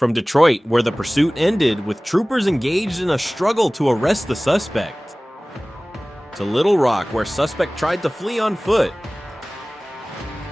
From Detroit, where the pursuit ended with troopers engaged in a struggle to arrest the suspect. To Little Rock, where suspect tried to flee on foot.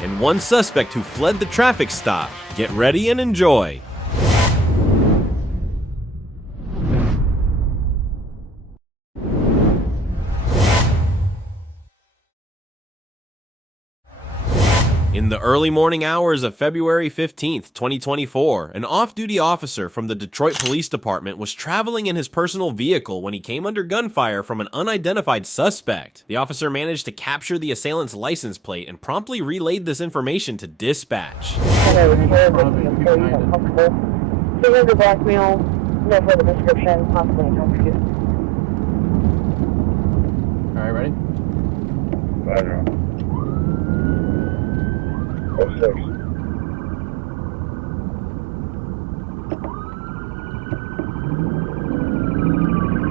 And one suspect who fled the traffic stop. Get ready and enjoy. In the early morning hours of February 15th, 2024, an off-duty officer from the Detroit Police Department was traveling in his personal vehicle when he came under gunfire from an unidentified suspect. The officer managed to capture the assailant's license plate and promptly relayed this information to dispatch. Blackmail, no further description, possibly intoxicated. Alright, ready? Roger. 06.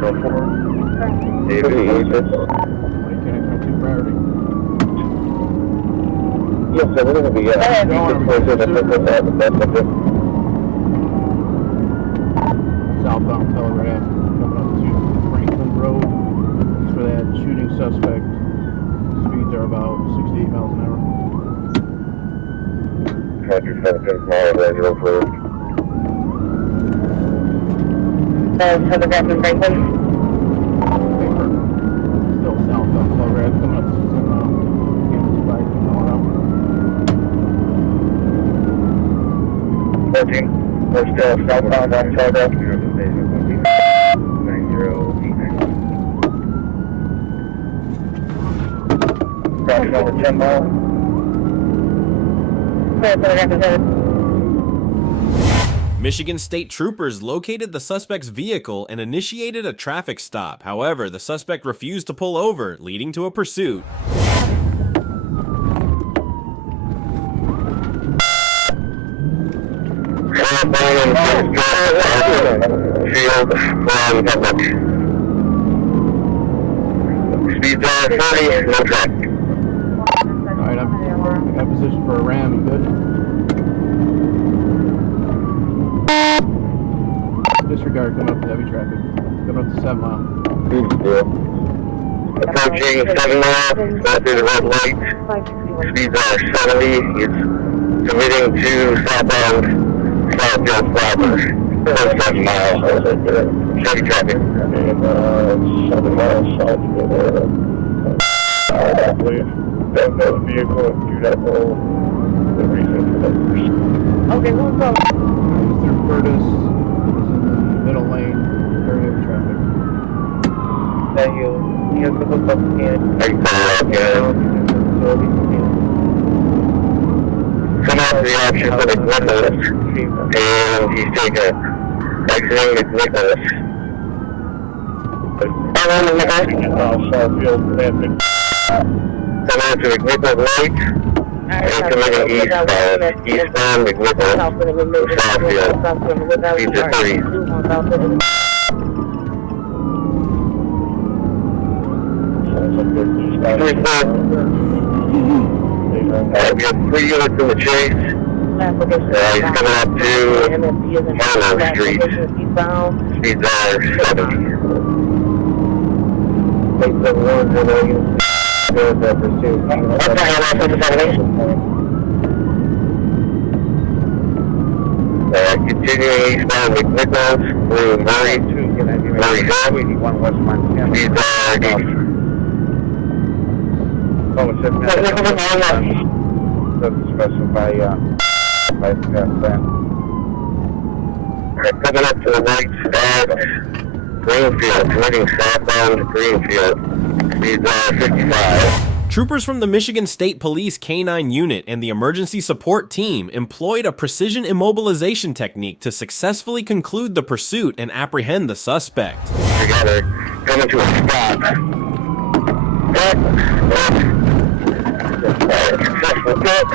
Go for it. 8 priority. Yes, sir, we're going to be, southbound telegraph coming up to Franklin Road. That's for that shooting suspect. Speeds are about 68 miles an hour. Roger, 7 miles, radio for telegraph in Franklin. Still southbound telegraph coming up to campus by going out. 14. We're still southbound on telegraph. 9089. Crossing over 10 miles. Michigan State troopers located the suspect's vehicle and initiated a traffic stop. However, the suspect refused to pull over, leading to a pursuit. Speeds are 30, no track. Alright, I got position for a ram, you good? Disregard coming up to heavy traffic. Coming up to 7 mile. Approaching 7 miles, going through the red light. Speeds are 70. He's committing to southbound Southfield Flowers. 7 miles. Heavy traffic. 7 miles southfield. The vehicle do that whole the reason for that pursuit. Okay, who's up? Mr. Curtis is in the middle lane, very heavy traffic. Thank you. You have to hook up again. Come out to the option for the Nicholas, and he's taking exiting the Nicholas. Southfield traffic. Come out to the Nicholas light. And committing eastbound McNichols, Southfield, speeds are 30. We have 3 units in the chase. He's coming up to Harlow Street. Speeds are 70. Continuing eastbound McNichols through Murray Hill. Speeds are 80. Doesn't specify by plan. Coming up to the right at Greenfield, committing southbound to Greenfield. Speeds are 55. Troopers from the Michigan State Police K-9 unit and the emergency support team employed a precision immobilization technique to successfully conclude the pursuit and apprehend the suspect. Together, coming to a stop. Successful cut.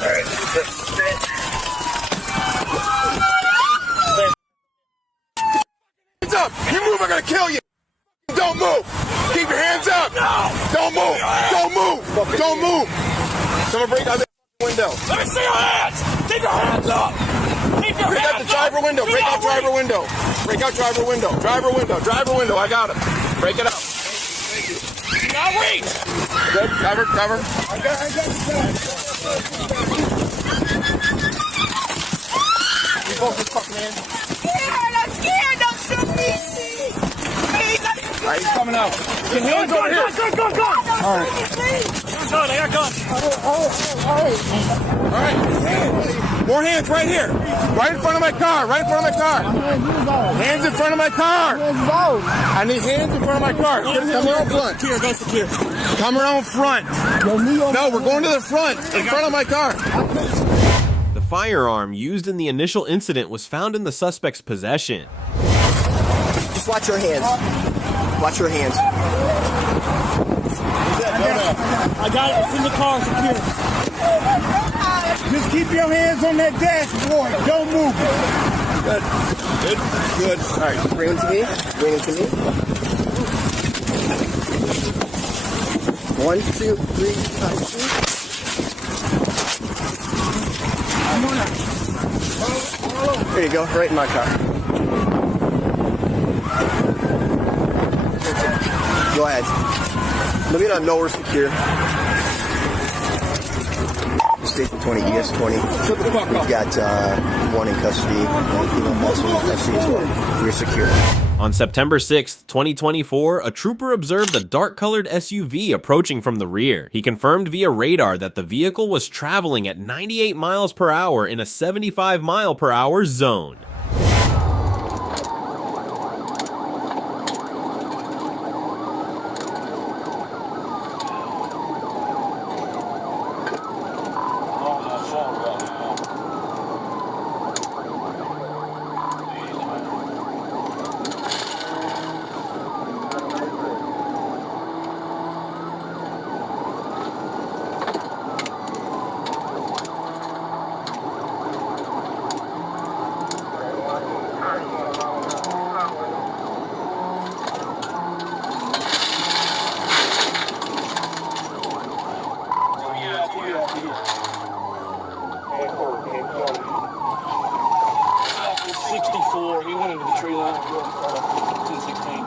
Alright, hands up! You move, I'm gonna kill you! Don't move! Keep your hands up! No! Don't move! Don't move! Don't move! Someone break out that window. window. Let me see your hands! Keep your hands up! Keep your Break out hands the driver up! window. Do Break not out driver reach. window. Break out driver window. Driver window. Driver window. I got him. Break it out. Thank you. Do not reach! Good. Cover. Cover. You both just fucking in. I'm scared. Don't shoot me. Please, let me shoot. All right, he's coming out. Get hands over here. Go. All right. Guns on, I got guns. All right. Hands. More hands right here. Right in front of my car. Right in front of my car. Hands in front of my car. I need hands in front of my car. Come around front. Go secure. Come around front. No, we're going to the front. In front of my car. The firearm used in the initial incident was found in the suspect's possession. Just watch your hands. Watch your hands. I got it. It's in the car, secure. Just keep your hands on that dashboard. Don't move it. Good. All right, bring them to me. Bring them to me. 1, 2, 3, 5, 6. There you go, right in my car. Go ahead. Let me know we're secure. Station 20, ES 20. We've got one in custody, also in custody as well. We're secure. On September 6th, 2024, a trooper observed a dark-colored SUV approaching from the rear. He confirmed via radar that the vehicle was traveling at 98 miles per hour in a 75 mile per hour zone. He went into the tree line. 1016.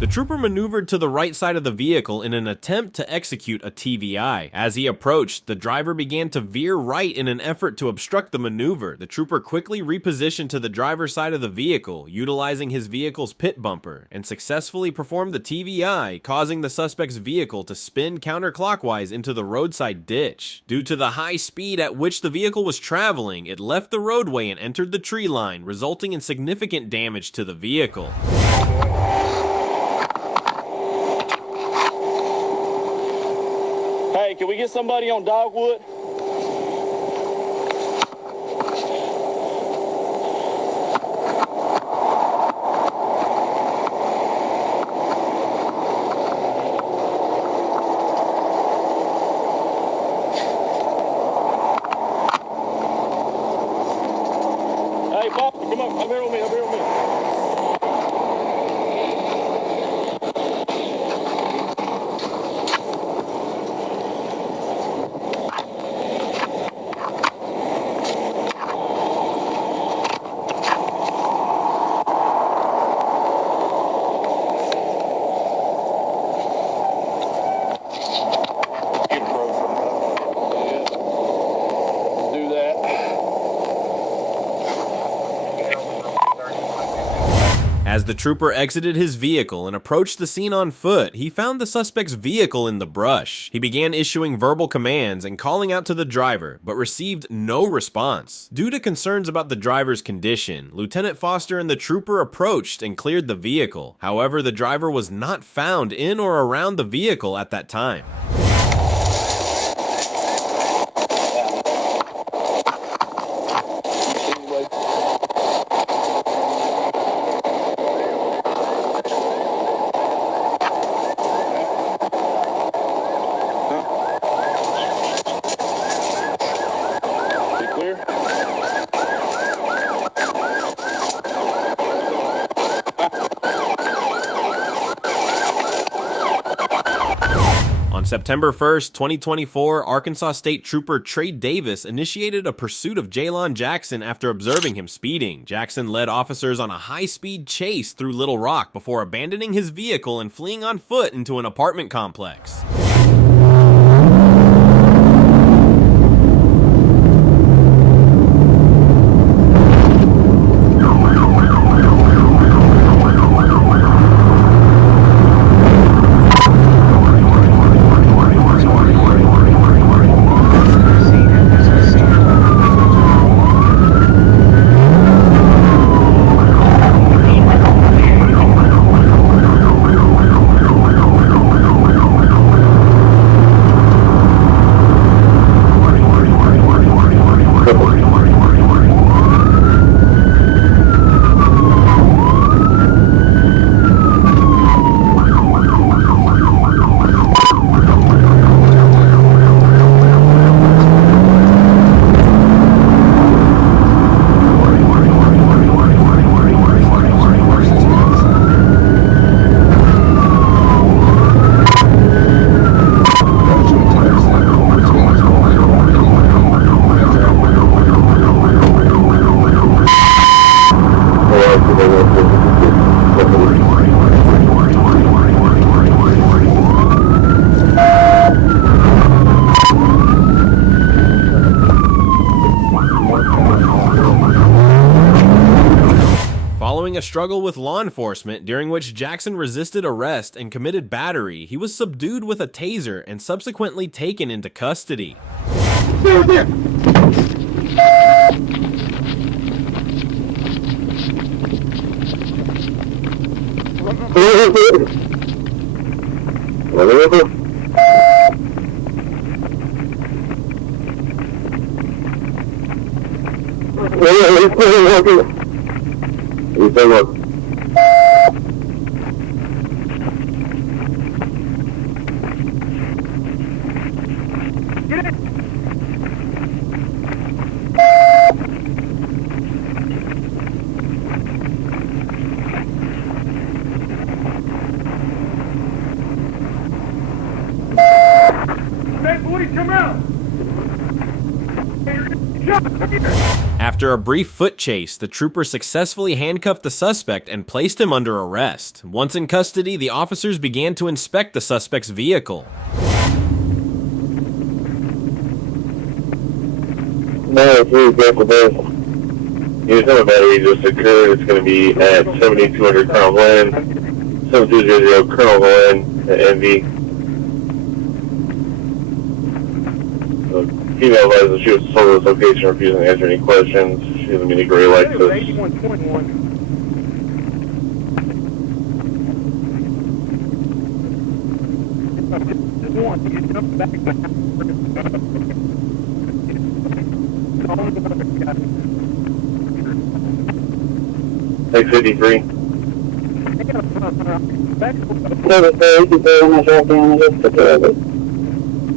The trooper maneuvered to the right side of the vehicle in an attempt to execute a TVI. As he approached, the driver began to veer right in an effort to obstruct the maneuver. The trooper quickly repositioned to the driver's side of the vehicle, utilizing his vehicle's pit bumper, and successfully performed the TVI, causing the suspect's vehicle to spin counterclockwise into the roadside ditch. Due to the high speed at which the vehicle was traveling, it left the roadway and entered the tree line, resulting in significant damage to the vehicle. Hey, can we get somebody on Dogwood? Hey, Bob, come on, come here with me, come here with me. As the trooper exited his vehicle and approached the scene on foot, he found the suspect's vehicle in the brush. He began issuing verbal commands and calling out to the driver, but received no response. Due to concerns about the driver's condition, Lieutenant Foster and the trooper approached and cleared the vehicle. However, the driver was not found in or around the vehicle at that time. On September 1st, 2024, Arkansas State Trooper Trey Davis initiated a pursuit of Jaylon Jackson after observing him speeding. Jackson led officers on a high-speed chase through Little Rock before abandoning his vehicle and fleeing on foot into an apartment complex. Following a struggle with law enforcement during which Jackson resisted arrest and committed battery, he was subdued with a taser and subsequently taken into custody. After a brief foot chase, the trooper successfully handcuffed the suspect and placed him under arrest. Once in custody, the officers began to inspect the suspect's vehicle. No, please go for this. Use of a battery just occurred. It's going to be at 7200 Colonel Glen, 7200 Colonel Glen, NV. Female advisor, she was told this location, refusing to answer any questions. She doesn't mean to gray like this. 81.1. Take 53.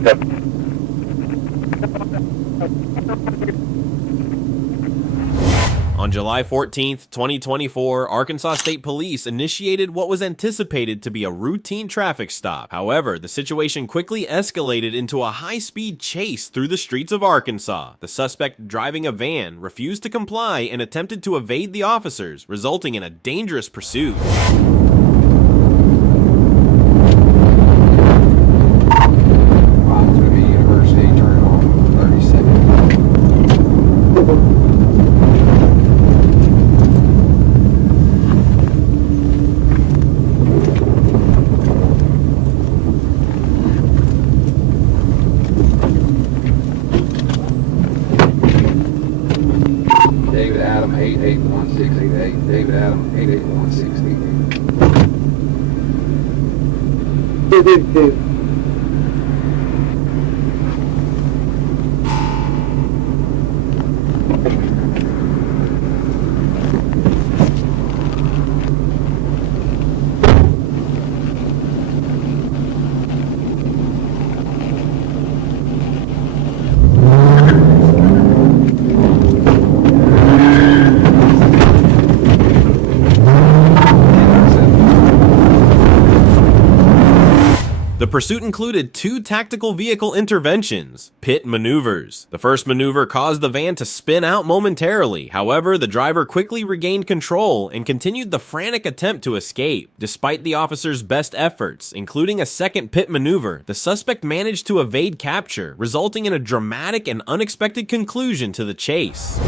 Yep. On July 14th, 2024, Arkansas State Police initiated what was anticipated to be a routine traffic stop. However, the situation quickly escalated into a high-speed chase through the streets of Arkansas. The suspect driving a van refused to comply and attempted to evade the officers, resulting in a dangerous pursuit. David Adam 881688. David Adam 881688. The The pursuit included 2 tactical vehicle interventions, pit maneuvers. The first maneuver caused the van to spin out momentarily. However, the driver quickly regained control and continued the frantic attempt to escape. Despite the officer's best efforts, including a second pit maneuver, the suspect managed to evade capture, resulting in a dramatic and unexpected conclusion to the chase.